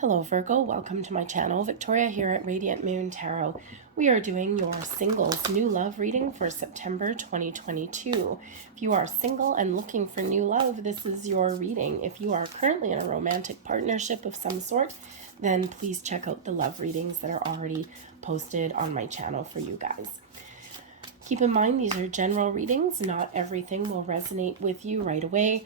Hello Virgo, welcome to my channel. Victoria here at Radiant Moon Tarot. We are doing your singles new love reading for September 2022. If you are single and looking for new love, this is your reading. If you are currently in a romantic partnership of some sort, then please check out the love readings that are already posted on my channel for you guys. Keep in mind, these are general readings. Not everything will resonate with you right away.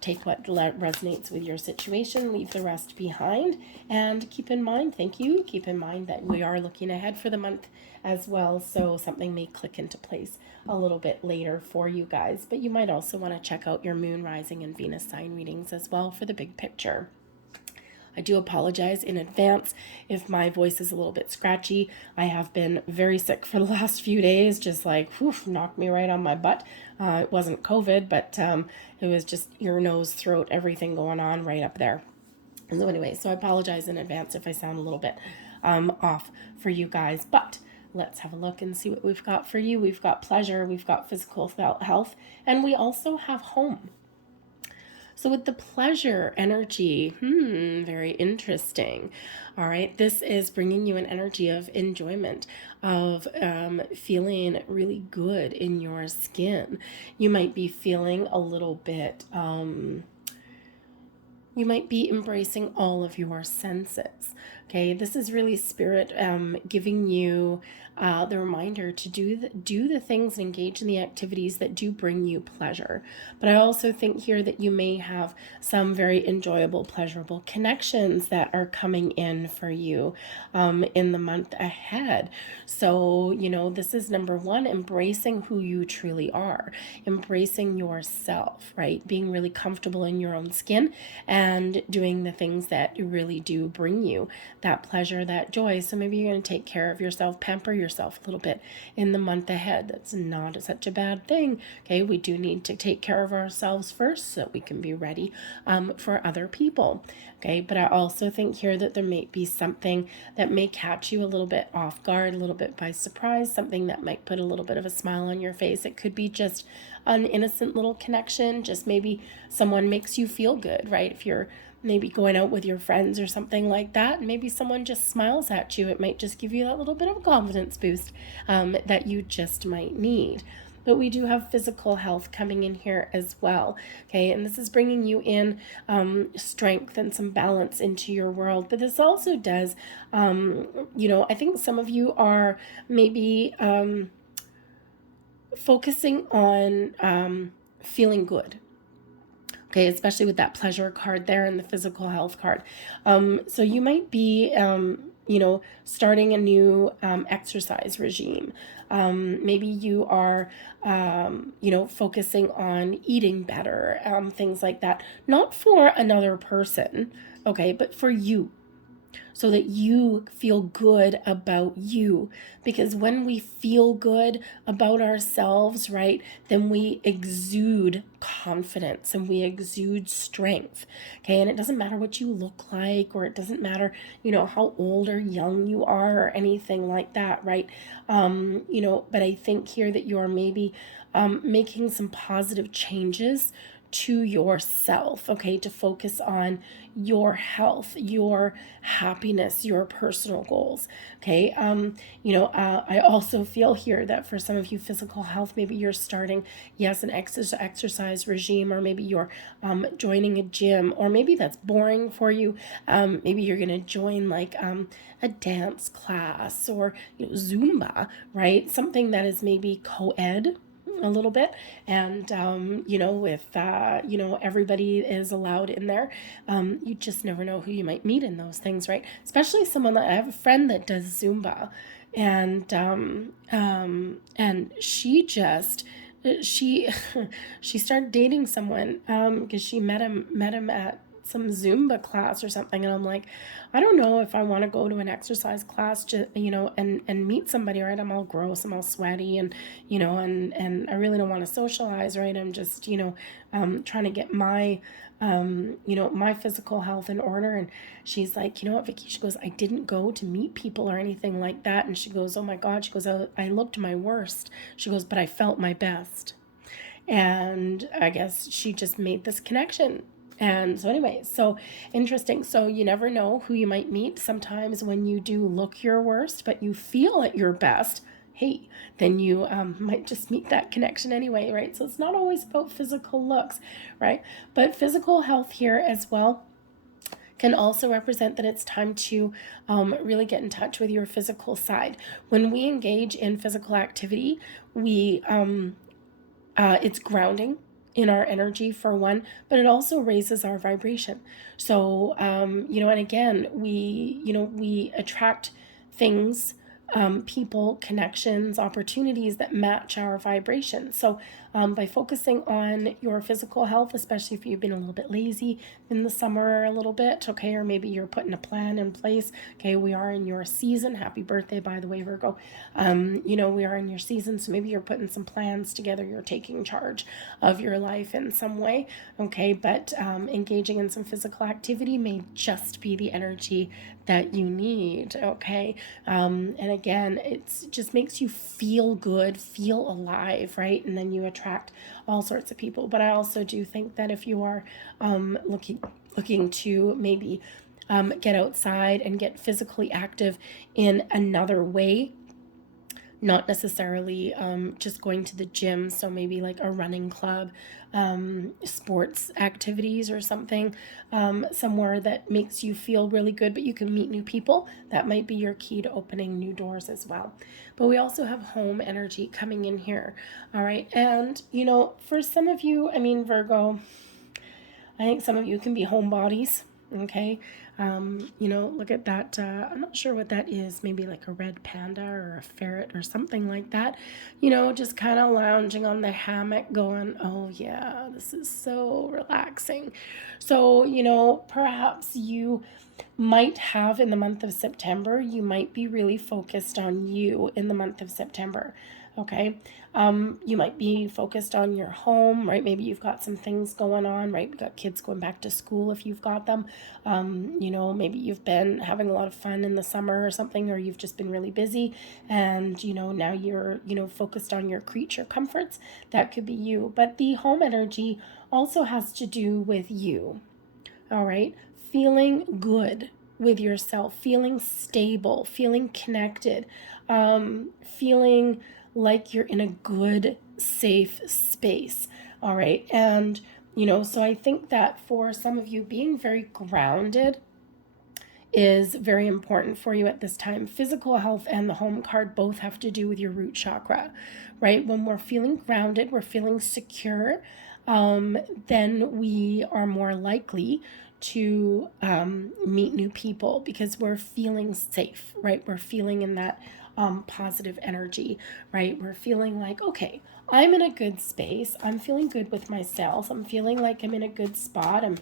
Take what resonates with your situation, leave the rest behind. And keep in mind, thank you, keep in mind that we are looking ahead for the month as well. So something may click into place a little bit later for you guys. But you might also want to check out your moon, rising, and Venus sign readings as well for the big picture. I do apologize in advance if my voice is a little bit scratchy. I have been very sick for the last few days, just like, knocked me right on my butt. It wasn't COVID, but it was just ear, nose, throat, everything going on right up there. And so anyway, so I apologize in advance if I sound a little bit off for you guys, but let's have a look and see what we've got for you. We've got pleasure, we've got physical health, and we also have home. So with the pleasure energy, very interesting. All right, this is bringing you an energy of enjoyment, of feeling really good in your skin. You might be feeling a little bit, you might be embracing all of your senses. Okay, this is really spirit giving you the reminder to do the things and engage in the activities that do bring you pleasure. But I also think here that you may have some very enjoyable, pleasurable connections that are coming in for you in the month ahead. So, you know, this is number one, embracing who you truly are, embracing yourself, right? Being really comfortable in your own skin and doing the things that really do bring you that pleasure, that joy. So maybe you're going to take care of yourself, pamper yourself a little bit in the month ahead. That's not such a bad thing. Okay, we do need to take care of ourselves first so that we can be ready for other people. Okay, but I also think here that there may be something that may catch you a little bit off guard, a little bit by surprise, something that might put a little bit of a smile on your face. It could be just an innocent little connection, just maybe someone makes you feel good, right? If you're maybe going out with your friends or something like that, and maybe someone just smiles at you, it might just give you that little bit of a confidence boost that you just might need. But we do have physical health coming in here as well, okay? And this is bringing you in strength and some balance into your world. But this also does, you know, I think some of you are maybe focusing on feeling good. Okay, especially with that pleasure card there and the physical health card. So you might be, you know, starting a new exercise regime. Maybe you are, you know, focusing on eating better, things like that. Not for another person, okay, but for you. So that you feel good about you. Because when we feel good about ourselves, right, then we exude confidence and we exude strength. Okay, and it doesn't matter what you look like, or it doesn't matter, you know, how old or young you are or anything like that, right? You know, but I think here that you are maybe making some positive changes to yourself, okay, to focus on your health, your happiness, your personal goals, okay. You know, I also feel here that for some of you, physical health, maybe you're starting, yes, an exercise regime, or maybe you're joining a gym, or maybe that's boring for you. Maybe you're gonna join like a dance class, or, you know, Zumba, right? Something that is maybe co-ed a little bit, and you know, with you know, everybody is allowed in there. You just never know who you might meet in those things, right? Especially someone that I have a friend that does Zumba, and she just she she started dating someone because she met him at some Zumba class or something, and I'm like, I don't know if I want to go to an exercise class, just, you know, and meet somebody, right? I'm all gross, I'm all sweaty, and, you know, and I really don't want to socialize, right? I'm just, you know, trying to get my you know, my physical health in order. And she's like, you know what, Vicky, she goes, I didn't go to meet people or anything like that. And she goes, oh my God, she goes, I looked my worst. She goes, but I felt my best. And I guess she just made this connection. And so anyway, so interesting. So you never know who you might meet. Sometimes when you do look your worst, but you feel at your best, hey, then you might just meet that connection anyway, right? So it's not always about physical looks, right? But physical health here as well can also represent that it's time to really get in touch with your physical side. When we engage in physical activity, we it's grounding in our energy for one, but it also raises our vibration. So and again, we attract things, people, connections, opportunities that match our vibration. So by focusing on your physical health, especially if you've been a little bit lazy in the summer a little bit, okay, or maybe you're putting a plan in place, okay, we are in your season. Happy birthday, by the way, Virgo. We are in your season, so maybe you're putting some plans together, you're taking charge of your life in some way, okay, but engaging in some physical activity may just be the energy that you need, okay? And again, it just makes you feel good, feel alive, right? And then you attract all sorts of people. But I also do think that if you are looking to maybe get outside and get physically active in another way, not necessarily just going to the gym, so maybe like a running club, sports activities or something, somewhere that makes you feel really good, but you can meet new people. That might be your key to opening new doors as well. But we also have home energy coming in here, all right? And, for some of you, Virgo, I think some of you can be homebodies, okay? Look at that. I'm not sure what that is. Maybe like a red panda or a ferret or something like that. Just kind of lounging on the hammock going, oh yeah, this is so relaxing. So, perhaps you might have in the month of September, you might be really focused on you in the month of September. Okay. You might be focused on your home, right? Maybe you've got some things going on, right? You've got kids going back to school if you've got them. Maybe you've been having a lot of fun in the summer or something, or you've just been really busy and, now you're, focused on your creature comforts. That could be you. But the home energy also has to do with you. All right. Feeling good with yourself, feeling stable, feeling connected, feeling like you're in a good, safe space. All right. And, so I think that for some of you, being very grounded is very important for you at this time. Physical health and the home card both have to do with your root chakra, right? When we're feeling grounded, we're feeling secure, then we are more likely to meet new people because we're feeling safe, right? We're feeling in that positive energy, right? We're feeling like, okay, I'm in a good space. I'm feeling good with myself. I'm feeling like I'm in a good spot. I'm,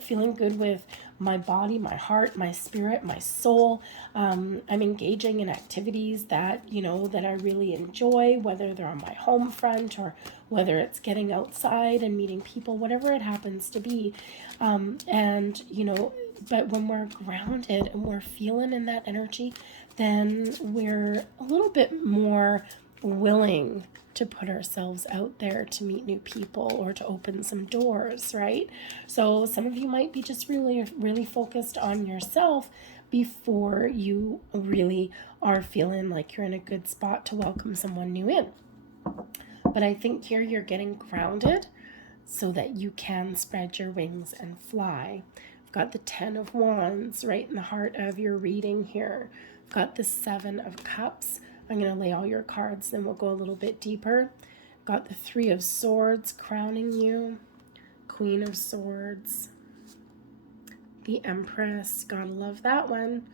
feeling good with my body, my heart, my spirit, my soul. I'm engaging in activities that, that I really enjoy, whether they're on my home front or whether it's getting outside and meeting people, whatever it happens to be. But when we're grounded and we're feeling in that energy, then we're a little bit more willing to put ourselves out there to meet new people or to open some doors, right? So some of you might be just really, really focused on yourself before you really are feeling like you're in a good spot to welcome someone new in. But I think here you're getting grounded so that you can spread your wings and fly. I've got the 10 of Wands right in the heart of your reading here. I've got the 7 of Cups. I'm going to lay all your cards, then we'll go a little bit deeper. Got the 3 of Swords crowning you. Queen of Swords. The Empress. Gotta love that one.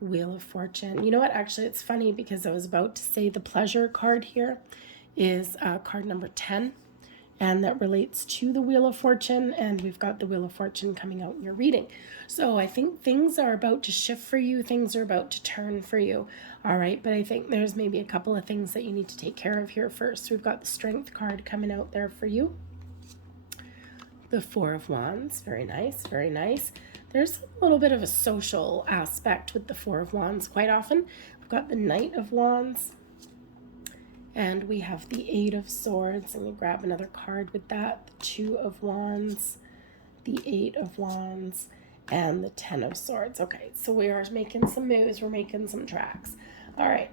Wheel of Fortune. You know what? Actually, it's funny because I was about to say the Pleasure card here is card number 10. And that relates to the Wheel of Fortune, and we've got the Wheel of Fortune coming out in your reading. So I think things are about to shift for you. Things are about to turn for you. All right, but I think there's maybe a couple of things that you need to take care of here first. We've got the Strength card coming out there for you. The 4 of Wands. Very nice, very nice. There's a little bit of a social aspect with the 4 of Wands quite often. We've got the Knight of Wands. And we have the Eight of Swords, and we grab another card with that, the Two of Wands, the Eight of Wands, and the Ten of Swords. Okay, so we are making some moves, we're making some tracks. All right.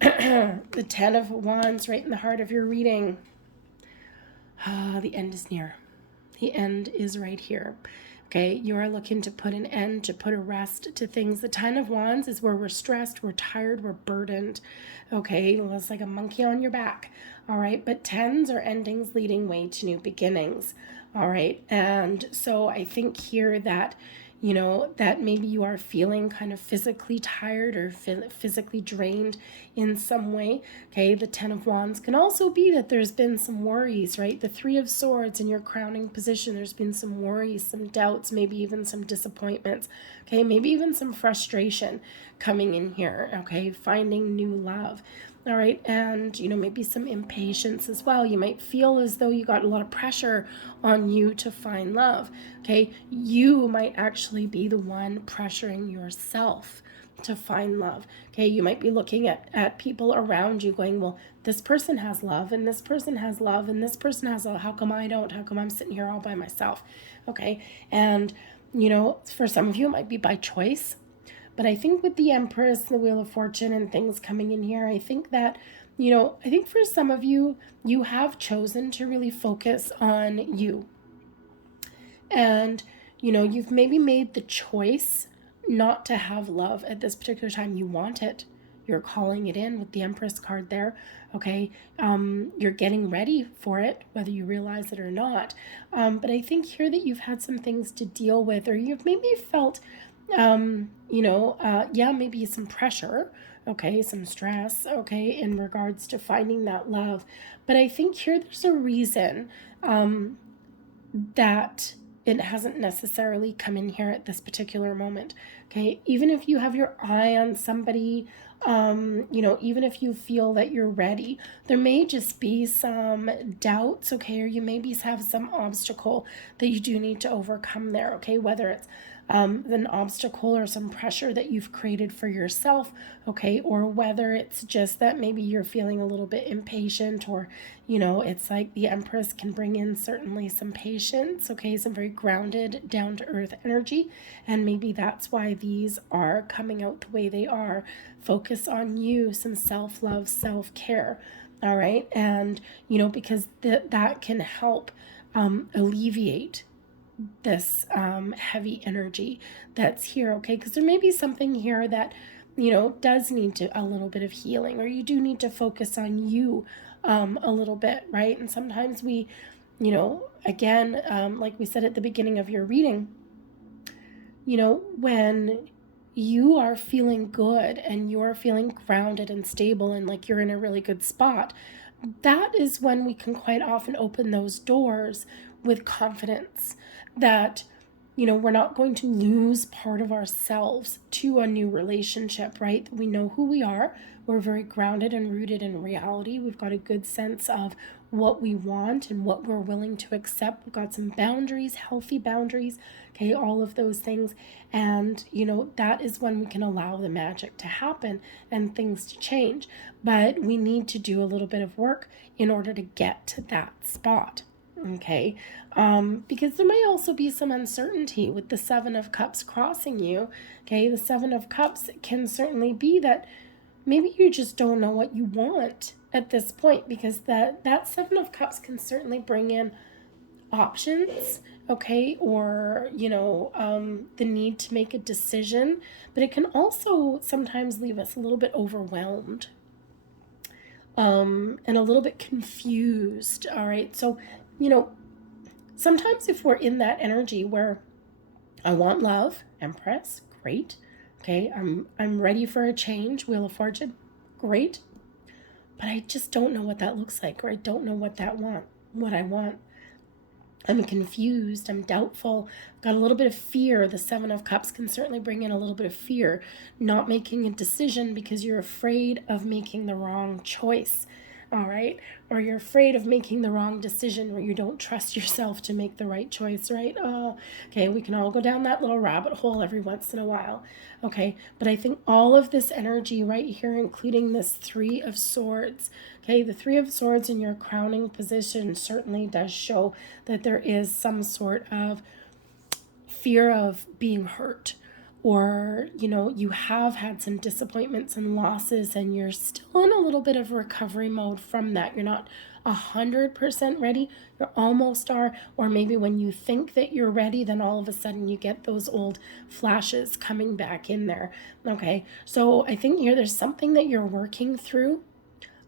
The Ten of Wands right in the heart of your reading. The end is near. The end is right here. Okay, you are looking to put an end, to put a rest to things. The Ten of Wands is where we're stressed, we're tired, we're burdened. Okay, well, it's like a monkey on your back. All right, but tens are endings leading way to new beginnings. All right, and so I think here that, you know, that maybe you are feeling kind of physically tired or physically drained in some way. Okay, the Ten of Wands can also be that there's been some worries, right? The Three of Swords in your crowning position, there's been some worries, some doubts, maybe even some disappointments. Okay, maybe even some frustration coming in here. Okay, finding new love. All right, and, you know, maybe some impatience as well. You might feel as though you got a lot of pressure on you to find love. Okay, you might actually be the one pressuring yourself to find love. Okay, you might be looking at people around you going, well, this person has love, and this person has love, and this person has love. How come I don't? How come I'm sitting here all by myself? Okay, and, you know, for some of you, it might be by choice. But I think with the Empress, the Wheel of Fortune, and things coming in here, I think that, you know, I think for some of you, you have chosen to really focus on you. And, you know, you've maybe made the choice not to have love at this particular time. You want it. You're calling it in with the Empress card there. Okay. You're getting ready for it, whether you realize it or not. But I think here that you've had some things to deal with, or you've maybe felt maybe some pressure, okay, some stress, okay, in regards to finding that love. But I think here there's a reason that it hasn't necessarily come in here at this particular moment, okay? Even if you have your eye on somebody, even if you feel that you're ready, there may just be some doubts, okay, or you maybe have some obstacle that you do need to overcome there, okay, whether it's an obstacle or some pressure that you've created for yourself, okay, or whether it's just that maybe you're feeling a little bit impatient, or, you know, it's like the Empress can bring in certainly some patience, okay, some very grounded, down-to-earth energy, and maybe that's why these are coming out the way they are. Focus on you, some self-love, self-care, all right, and, you know, because that can help alleviate this heavy energy that's here, okay? Because there may be something here that, you know, does need a little bit of healing, or you do need to focus on you a little bit, right? And sometimes we, you know, again, like we said at the beginning of your reading, you know, when you are feeling good and you're feeling grounded and stable and like you're in a really good spot, that is when we can quite often open those doors with confidence that, you know, we're not going to lose part of ourselves to a new relationship, right? We know who we are. We're very grounded and rooted in reality. We've got a good sense of what we want and what we're willing to accept. We've got some boundaries, healthy boundaries, okay, all of those things. And, you know, that is when we can allow the magic to happen and things to change. But we need to do a little bit of work in order to get to that spot. Okay, because there may also be some uncertainty with the Seven of Cups crossing you. Okay, the Seven of Cups can certainly be that maybe you just don't know what you want at this point, because that Seven of Cups can certainly bring in options, okay, or, you know, the need to make a decision, but it can also sometimes leave us a little bit overwhelmed and a little bit confused. All right, so, you know, sometimes if we're in that energy where I want love, Empress, great. Okay, I'm ready for a change, Wheel of Fortune, great. But I just don't know what that looks like, or I don't know what I want. I'm confused, I'm doubtful, I've got a little bit of fear. The Seven of Cups can certainly bring in a little bit of fear, not making a decision because you're afraid of making the wrong choice. all right? Or you're afraid of making the wrong decision, or you don't trust yourself to make the right choice, right? Okay, we can all go down that little rabbit hole every once in a while, okay? But I think all of this energy right here, including this Three of Swords, okay, the Three of Swords in your crowning position certainly does show that there is some sort of fear of being hurt, or you have had some disappointments and losses, and you're still in a little bit of recovery mode from that. You're not 100% ready, you almost are. Or maybe when you think that you're ready, then all of a sudden you get those old flashes coming back in there. Okay, so I think here there's something that you're working through.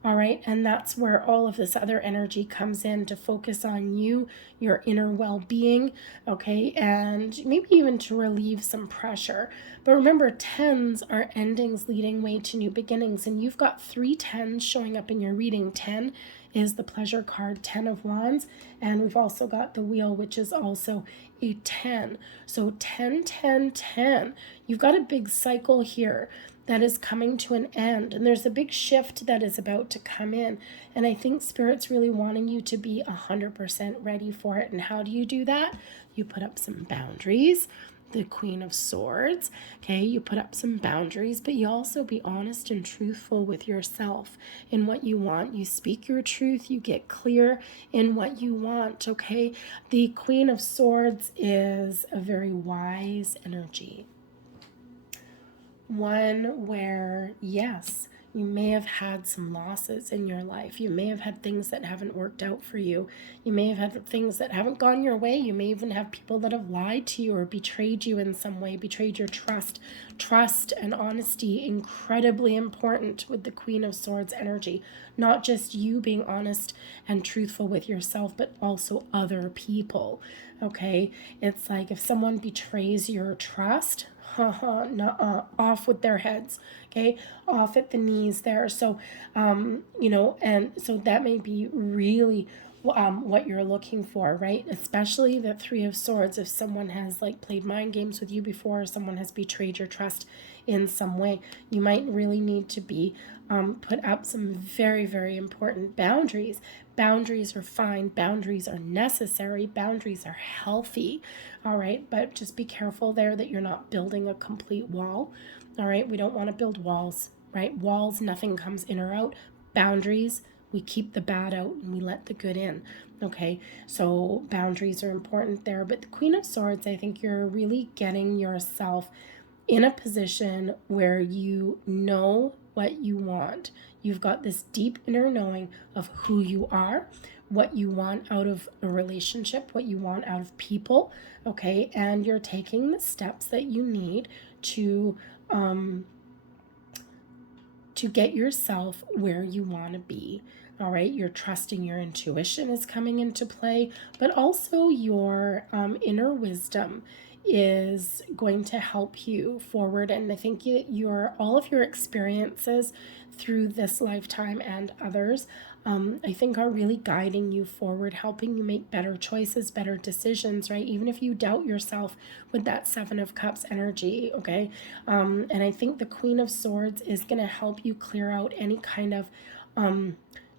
All right, and that's where all of this other energy comes in, to focus on you, your inner well-being, okay, and maybe even to relieve some pressure. But remember, tens are endings leading way to new beginnings, and you've got 3 tens showing up in your reading. 10 is the pleasure card, 10 of Wands, and we've also got the wheel, which is also a 10. So 10, 10, 10. You've got a big cycle here that is coming to an end, and there's a big shift that is about to come in, and I think Spirit's really wanting you to be 100% ready for it. And how do you do that? You put up some boundaries, the Queen of Swords, okay? You put up some boundaries, but you also be honest and truthful with yourself in what you want. You speak your truth, you get clear in what you want, okay? The Queen of Swords is a very wise energy. One where, yes, you may have had some losses in your life. You may have had things that haven't worked out for you. You may have had things that haven't gone your way. You may even have people that have lied to you or betrayed you in some way, betrayed your trust. Trust and honesty, incredibly important with the Queen of Swords energy. Not just you being honest and truthful with yourself, but also other people, okay? It's like if someone betrays your trust, off with their heads, okay, off at the knees there. So and so that may be really what you're looking for, right? Especially the Three of Swords. If someone has like played mind games with you before, or someone has betrayed your trust in some way, you might really need to be put up some very, very important boundaries. Boundaries are fine. Boundaries are necessary. Boundaries are healthy. All right. But just be careful there that you're not building a complete wall. All right. We don't want to build walls, right? Walls, nothing comes in or out. Boundaries, we keep the bad out and we let the good in. Okay. So boundaries are important there. But the Queen of Swords, I think you're really getting yourself in a position where you know what you want. You've got this deep inner knowing of who you are, what you want out of a relationship, what you want out of people, okay? And you're taking the steps that you need to get yourself where you want to be. All right, you're trusting your intuition is coming into play, but also your inner wisdom is going to help you forward. And I think all of your experiences through this lifetime and others, I think are really guiding you forward, helping you make better choices, better decisions, right? Even if you doubt yourself with that Seven of Cups energy, okay? And I think the Queen of Swords is going to help you clear out any kind of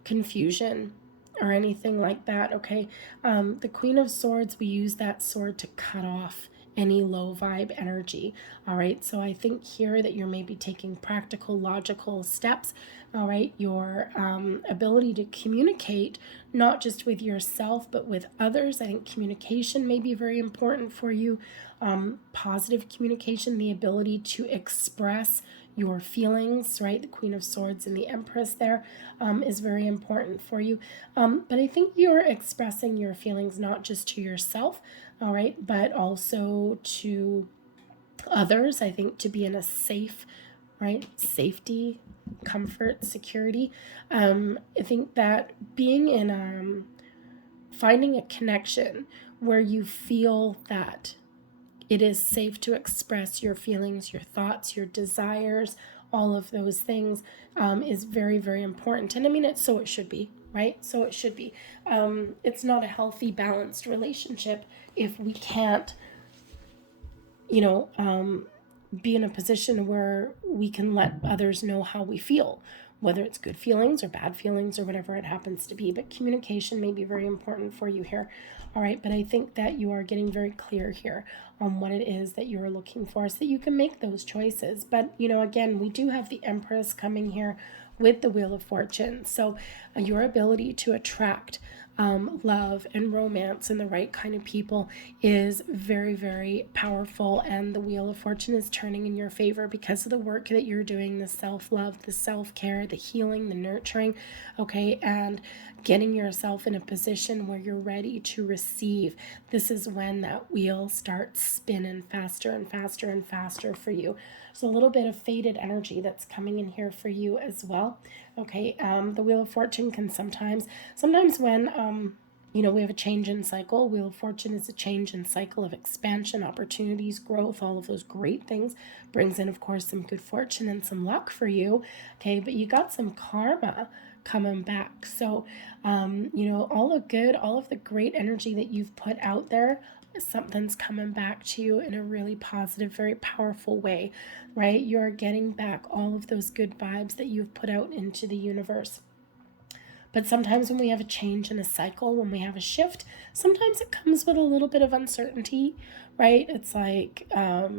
confusion or anything like that, okay? The Queen of Swords, we use that sword to cut off any low vibe energy. All right, so I think here that you're maybe taking practical, logical steps. All right, your ability to communicate, not just with yourself, but with others. I think communication may be very important for you. Positive communication, the ability to express your feelings, right? The Queen of Swords and the Empress there is very important for you. But I think you're expressing your feelings not just to yourself, all right, but also to others. I think to be in a safe, right? Safety, comfort, security. I think that being in finding a connection where you feel that it is safe to express your feelings, your thoughts, your desires, all of those things is very, very important. And I mean, it should be, right? So it should be. It's not a healthy, balanced relationship if we can't, be in a position where we can let others know how we feel, whether it's good feelings or bad feelings or whatever it happens to be. But communication may be very important for you here. All right, but I think that you are getting very clear here on what it is that you're looking for so that you can make those choices. But, again, we do have the Empress coming here with the Wheel of Fortune. So your ability to attract love and romance and the right kind of people is very, very powerful. And the Wheel of Fortune is turning in your favor because of the work that you're doing, the self-love, the self-care, the healing, the nurturing, okay, and getting yourself in a position where you're ready to receive. This is when that wheel starts spinning faster and faster and faster for you. So a little bit of faded energy that's coming in here for you as well. Okay, the Wheel of Fortune can sometimes when we have a change in cycle. Wheel of Fortune is a change in cycle of expansion, opportunities, growth, all of those great things. Brings in, of course, some good fortune and some luck for you. Okay, but you got some karma coming back. So, all the good, all of the great energy that you've put out there, something's coming back to you in a really positive, very powerful way, right? You're getting back all of those good vibes that you've put out into the universe. But sometimes when we have a change in a cycle, when we have a shift, sometimes it comes with a little bit of uncertainty, right? It's like, I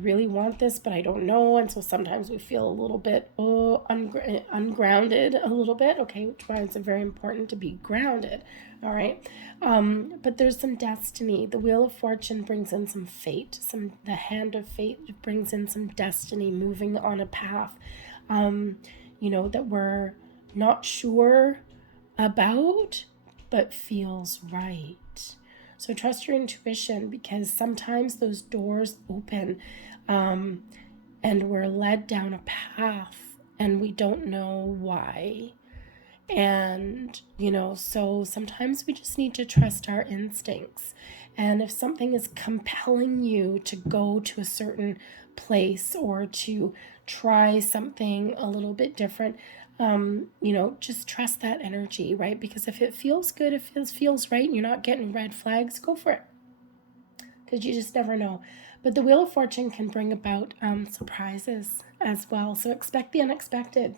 really want this, but I don't know. And so sometimes we feel a little bit ungrounded a little bit, okay, which is why it's very important to be grounded, all right? But there's some destiny. The Wheel of Fortune brings in some fate, the hand of fate brings in some destiny, moving on a path, that we're not sure about, but feels right. So trust your intuition, because sometimes those doors open and we're led down a path and we don't know why. And, so sometimes we just need to trust our instincts. And if something is compelling you to go to a certain place or to try something a little bit different, just trust that energy, right? Because if it feels good, if it feels right, and you're not getting red flags, go for it. Because you just never know. But the Wheel of Fortune can bring about surprises as well. So expect the unexpected.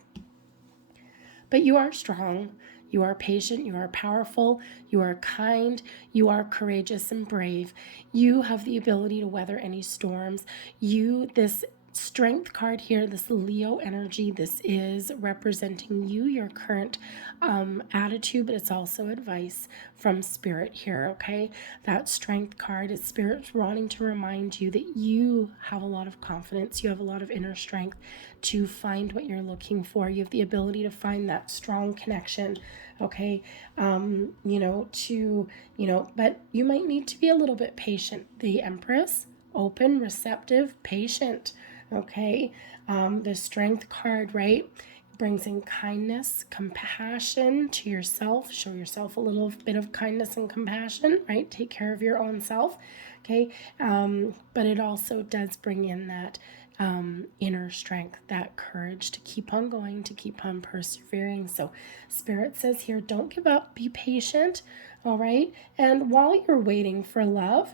But you are strong, you are patient, you are powerful, you are kind, you are courageous and brave. You have the ability to weather any storms. This Strength card here, this Leo energy, this is representing you, your current attitude, but it's also advice from Spirit here, okay? That Strength card is Spirit wanting to remind you that you have a lot of confidence, you have a lot of inner strength to find what you're looking for. You have the ability to find that strong connection, okay? But you might need to be a little bit patient. The Empress, open, receptive, patient. Okay, the Strength card, right, brings in kindness, compassion to yourself. Show yourself a little bit of kindness and compassion, right? Take care of your own self, okay? But it also does bring in that inner strength, that courage to keep on going, to keep on persevering. So Spirit says here, don't give up, be patient, all right? And while you're waiting for love,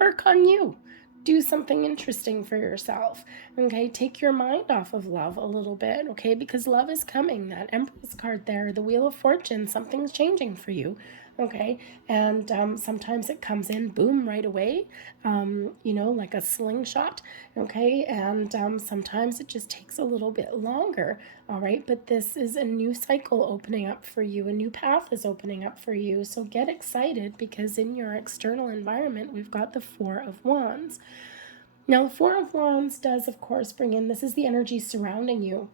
work on you. Do something interesting for yourself, okay? Take your mind off of love a little bit, okay? Because love is coming. That Empress card there, the Wheel of Fortune, something's changing for you, okay? And sometimes it comes in, boom, right away, like a slingshot, okay? And sometimes it just takes a little bit longer, all right? But this is a new cycle opening up for you. A new path is opening up for you. So get excited, because in your external environment, we've got the Four of Wands. Now, the Four of Wands does, of course, bring in, this is the energy surrounding you,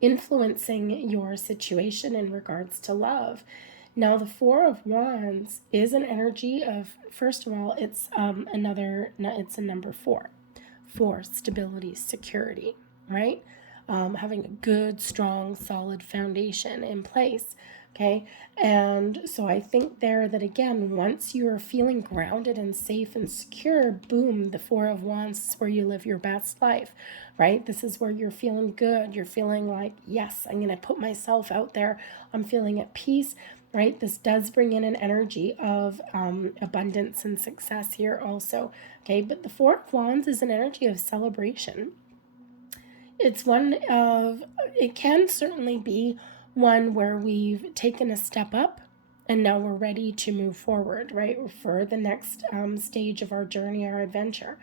influencing your situation in regards to love. Now, the Four of Wands is an energy of, first of all, it's it's a number 4. 4, stability, security, right? Having a good, strong, solid foundation in place, okay? And so I think there that, again, once you're feeling grounded and safe and secure, boom, the Four of Wands is where you live your best life, right? This is where you're feeling good. You're feeling like, yes, I'm going to put myself out there. I'm feeling at peace, right? This does bring in an energy of abundance and success here also, okay? But the Four of Wands is an energy of celebration. it's one of, it can certainly be one where we've taken a step up and now we're ready to move forward, right, for the next stage of our journey, our adventure.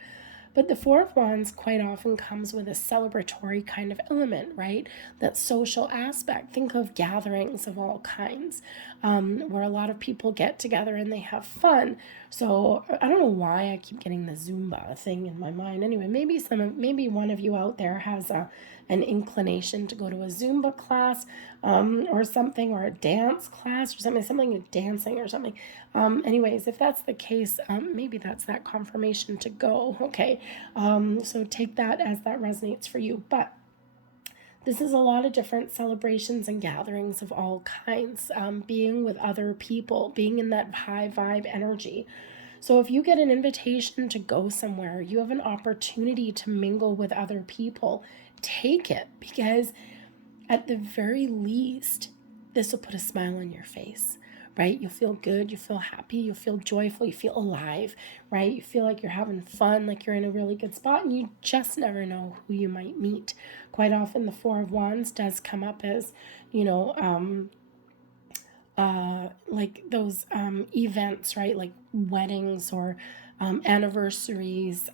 But the Four of Wands quite often comes with a celebratory kind of element, right? That social aspect. Think of gatherings of all kinds, where a lot of people get together and they have fun. So I don't know why I keep getting the Zumba thing in my mind. Anyway, maybe one of you out there has an inclination to go to a Zumba class, or something, or a dance class, or something with dancing or something. Anyways, if that's the case, maybe that's that confirmation to go. Okay. So take that as that resonates for you. But this is a lot of different celebrations and gatherings of all kinds, being with other people, being in that high vibe energy. So if you get an invitation to go somewhere, you have an opportunity to mingle with other people, take it, because at the very least, this will put a smile on your face, right? You'll feel good, you feel happy, you feel joyful, you feel alive, right? You feel like you're having fun, like you're in a really good spot, and you just never know who you might meet. Quite often the Four of Wands does come up as, like those events, right? Like weddings or anniversaries,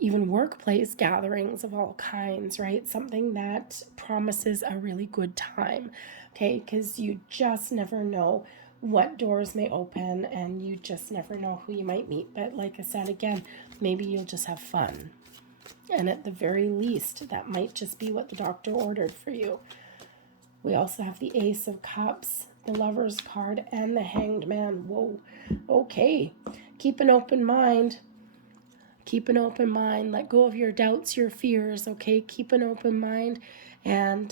even workplace gatherings of all kinds, right? Something that promises a really good time, okay? Because you just never know what doors may open, and you just never know who you might meet. But like I said, again, maybe you'll just have fun. And at the very least, that might just be what the doctor ordered for you. We also have the Ace of Cups, the Lover's card, and the Hanged Man. Whoa. Okay. Keep an open mind. Keep an open mind. Let go of your doubts, your fears, okay? Keep an open mind, and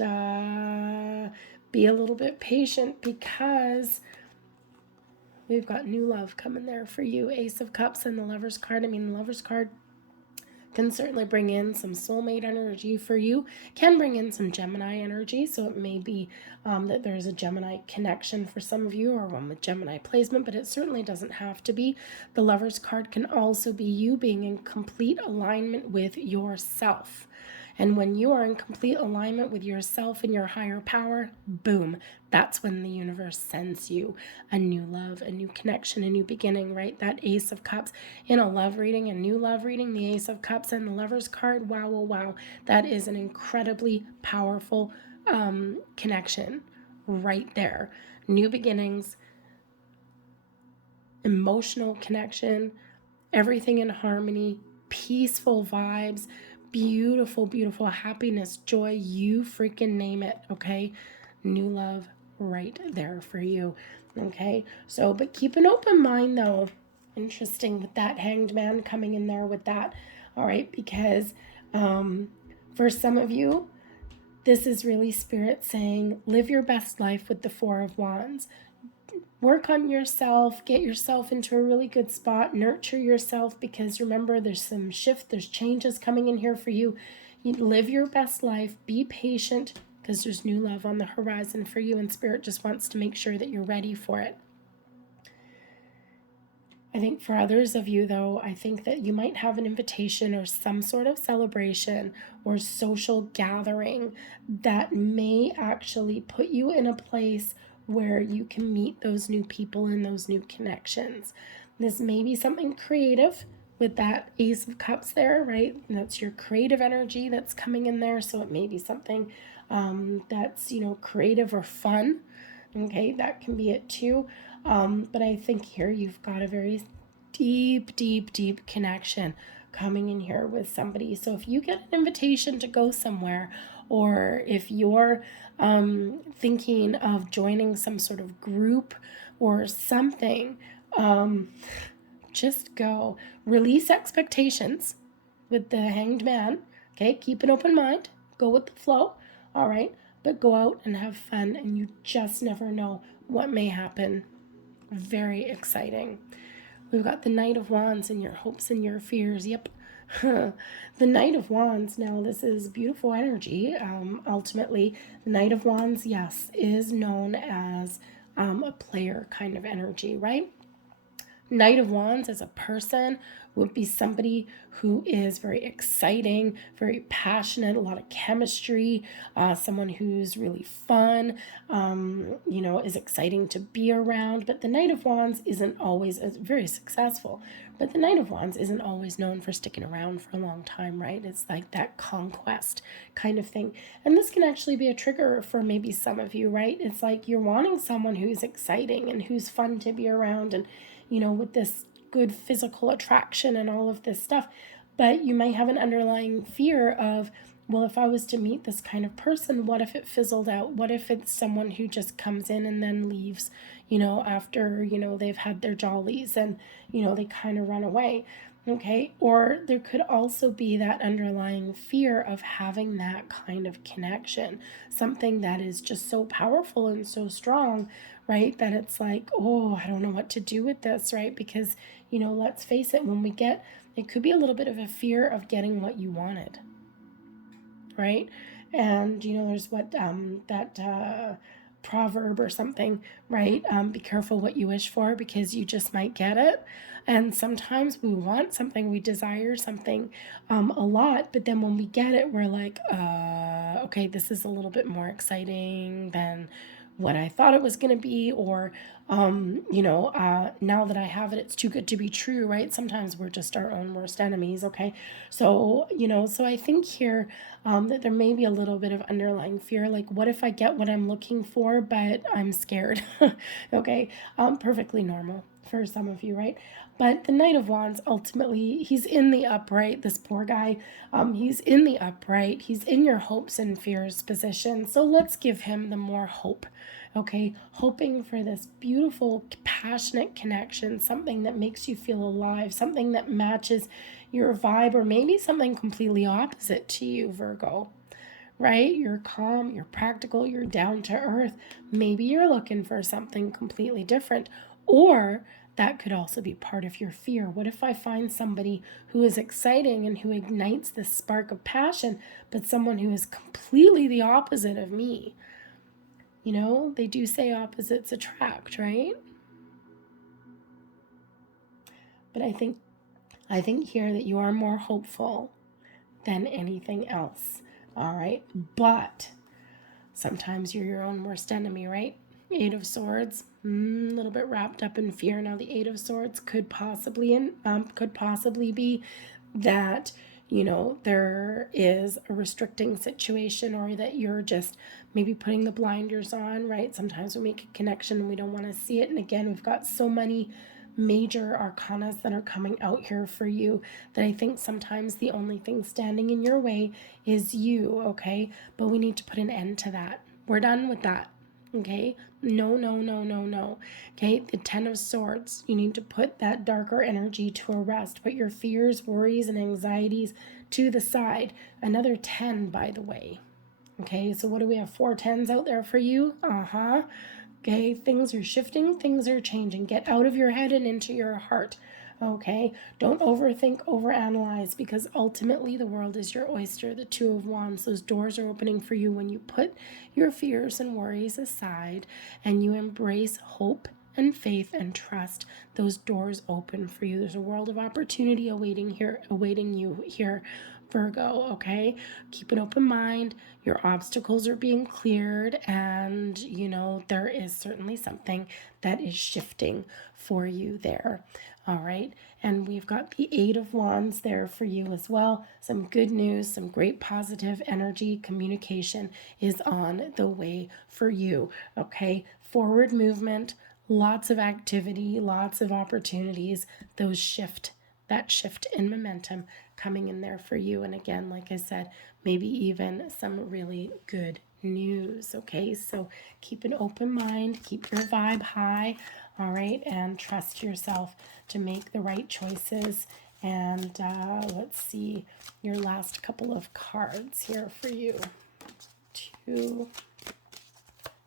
be a little bit patient, because we've got new love coming there for you. Ace of Cups and the Lover's card. I mean, the Lover's card can certainly bring in some soulmate energy for you, can bring in some Gemini energy. So it may be that there's a Gemini connection for some of you, or one with Gemini placement, but it certainly doesn't have to be. The Lover's card can also be you being in complete alignment with yourself. And when you are in complete alignment with yourself and your higher power, boom, that's when the universe sends you a new love, a new connection, a new beginning, right? That Ace of Cups in a love reading, a new love reading, the Ace of Cups and the Lover's card, wow, wow, wow. That is an incredibly powerful connection right there. New beginnings, emotional connection, everything in harmony, peaceful vibes, beautiful, beautiful happiness, joy, you freaking name it, okay? New love right there for you, okay? So, but keep an open mind though. Interesting with that Hanged Man coming in there with that, all right? Because for some of you, this is really Spirit saying, live your best life with the Four of Wands. Work on yourself, get yourself into a really good spot, nurture yourself, because remember, there's some shift, there's changes coming in here for you. You live your best life, be patient, because there's new love on the horizon for you, and Spirit just wants to make sure that you're ready for it. I think for others of you, though, I think that you might have an invitation or some sort of celebration or social gathering that may actually put you in a place where you can meet those new people and those new connections. This may be something creative with that Ace of Cups there, right? And that's your creative energy that's coming in there. So it may be something that's, creative or fun. Okay, that can be it too. But I think here you've got a very deep, deep, deep connection coming in here with somebody. So if you get an invitation to go somewhere, or if you're thinking of joining some sort of group or something, just go. Release expectations with the Hanged Man. Okay, keep an open mind. Go with the flow. All right, but go out and have fun, and you just never know what may happen. Very exciting. We've got the Knight of Wands and your hopes and your fears. Yep. The Knight of Wands, now this is beautiful energy. Ultimately, the Knight of Wands, yes, is known as a player kind of energy, right? Knight of Wands as a person would be somebody who is very exciting, very passionate, a lot of chemistry, someone who's really fun, you know, is exciting to be around. But the Knight of Wands isn't always very successful. But the Knight of Wands isn't always known for sticking around for a long time, right? It's like that conquest kind of thing. And this can actually be a trigger for maybe some of you, right? It's like you're wanting someone who's exciting and who's fun to be around and, you know, with this good physical attraction and all of this stuff. But you might have an underlying fear of, well, if I was to meet this kind of person, what if it fizzled out? What if it's someone who just comes in and then leaves, you know, after, you know, they've had their jollies and, you know, they kind of run away. Okay. Or there could also be that underlying fear of having that kind of connection, something that is just so powerful and so strong, right? That it's like, oh, I don't know what to do with this, right? Because, you know, let's face it, when we get, it could be a little bit of a fear of getting what you wanted, right? And, you know, there's what, that, proverb or something, right? Be careful what you wish for because you just might get it. And sometimes we want something, we desire something a lot, but then when we get it, we're like, okay, this is a little bit more exciting than what I thought it was going to be, or, you know, now that I have it, it's too good to be true, right? Sometimes we're just our own worst enemies, okay? So, you know, so I think here that there may be a little bit of underlying fear, like, what if I get what I'm looking for, but I'm scared, okay? Perfectly normal for some of you, right? But the Knight of Wands, ultimately, he's in the upright, this poor guy. He's in the upright. He's in your hopes and fears position. So let's give him the more hope, okay? Hoping for this beautiful, passionate connection, something that makes you feel alive, something that matches your vibe, or maybe something completely opposite to you, Virgo. Right? You're calm, you're practical, you're down to earth. Maybe you're looking for something completely different, or that could also be part of your fear. What if I find somebody who is exciting and who ignites this spark of passion, but someone who is completely the opposite of me? You know, they do say opposites attract, right? But I think here that you are more hopeful than anything else. All right? But sometimes you're your own worst enemy, right? Eight of Swords, a little bit wrapped up in fear. Now, the Eight of Swords could possibly be that, you know, there is a restricting situation, or that you're just maybe putting the blinders on, right? Sometimes we make a connection and we don't want to see it. And again, we've got so many major arcanas that are coming out here for you that I think sometimes the only thing standing in your way is you, okay? But we need to put an end to that. We're done with that, okay? No, no, no, no, no. Okay, the Ten of Swords, you need to put that darker energy to a rest. Put your fears, worries, and anxieties to the side. Another 10, by the way. Okay, so what do we have? 4 10s out there for you? Okay, things are shifting, things are changing. Get out of your head and into your heart. Okay, don't overthink, overanalyze, because ultimately the world is your oyster. The Two of Wands, those doors are opening for you when you put your fears and worries aside and you embrace hope and faith and trust. Those doors open for you. There's a world of opportunity awaiting you here, Virgo, okay? Keep an open mind. Your obstacles are being cleared, and, you know, there is certainly something that is shifting for you there. All right, and we've got the Eight of Wands there for you as well. Some good news, some great positive energy. Communication is on the way for you, okay? Forward movement, lots of activity, lots of opportunities. That shift in momentum coming in there for you. And again, like I said, maybe even some really good news, okay? So keep an open mind, keep your vibe high, all right, and trust yourself to make the right choices. And let's see your last couple of cards here for you. 2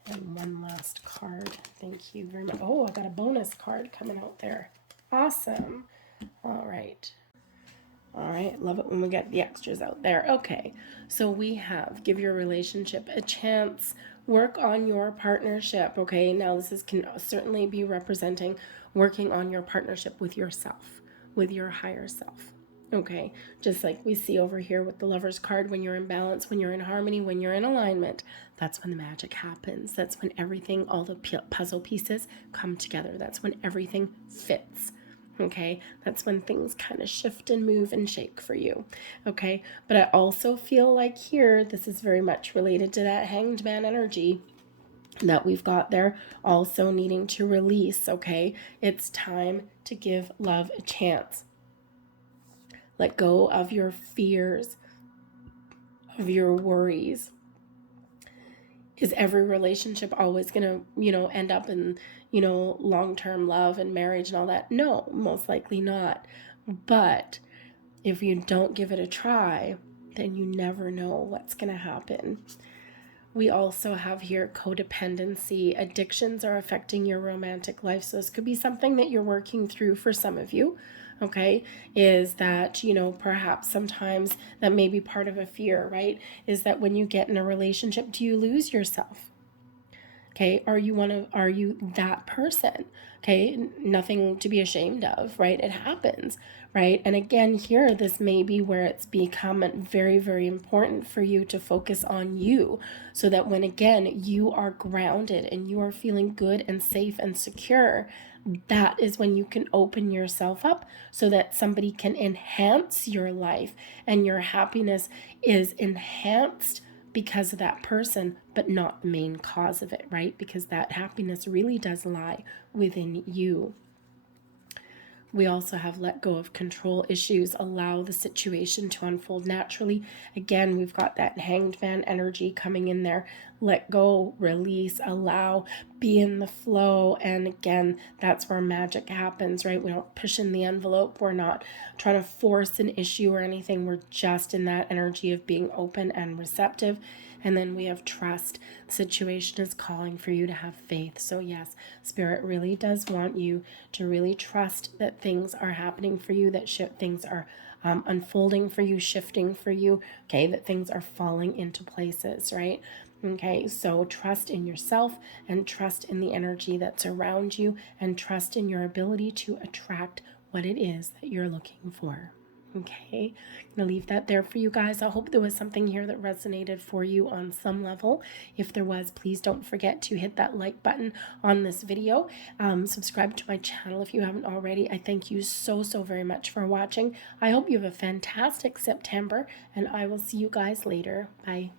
and 1 last card. Thank you very much. Oh, I got a bonus card coming out there. Awesome. All right. All right, love it when we get the extras out there. Okay, so we have give your relationship a chance, work on your partnership. Okay, now can certainly be representing working on your partnership with yourself, with your higher self. Okay, just like we see over here with the Lover's card, when you're in balance, when you're in harmony, when you're in alignment, that's when the magic happens. That's when everything, all the puzzle pieces come together. That's when everything fits. Okay, that's when things kind of shift and move and shake for you. Okay, but I also feel like here, this is very much related to that Hanged Man energy that we've got there, also needing to release. Okay, it's time to give love a chance. Let go of your fears, of your worries. Is every relationship always going to, end up in, long-term love and marriage and all that? No, most likely not. But if you don't give it a try, then you never know what's going to happen. We also have here codependency. Addictions are affecting your romantic life. So this could be something that you're working through for some of you. Okay, is that, perhaps sometimes that may be part of a fear, right? Is that when you get in a relationship, do you lose yourself? Okay, are you that person? Okay, nothing to be ashamed of, right? It happens, right? And again, here, this may be where it's become very, very important for you to focus on you, so that when, again, you are grounded and you are feeling good and safe and secure, that is when you can open yourself up so that somebody can enhance your life, and your happiness is enhanced because of that person, but not the main cause of it, right? Because that happiness really does lie within you. We also have let go of control issues, allow the situation to unfold naturally. Again, we've got that Hanged Man energy coming in there. Let go, release, allow, be in the flow. And again, that's where magic happens, right? We don't push in the envelope. We're not trying to force an issue or anything. We're just in that energy of being open and receptive. And then we have trust. The situation is calling for you to have faith. So yes, Spirit really does want you to really trust that things are happening for you, that things are unfolding for you, shifting for you, okay, that things are falling into places, right? Okay, so trust in yourself and trust in the energy that's around you, and trust in your ability to attract what it is that you're looking for. Okay, I'm going to leave that there for you guys. I hope there was something here that resonated for you on some level. If there was, please don't forget to hit that like button on this video. Subscribe to my channel if you haven't already. I thank you so very much for watching. I hope you have a fantastic September, and I will see you guys later. Bye.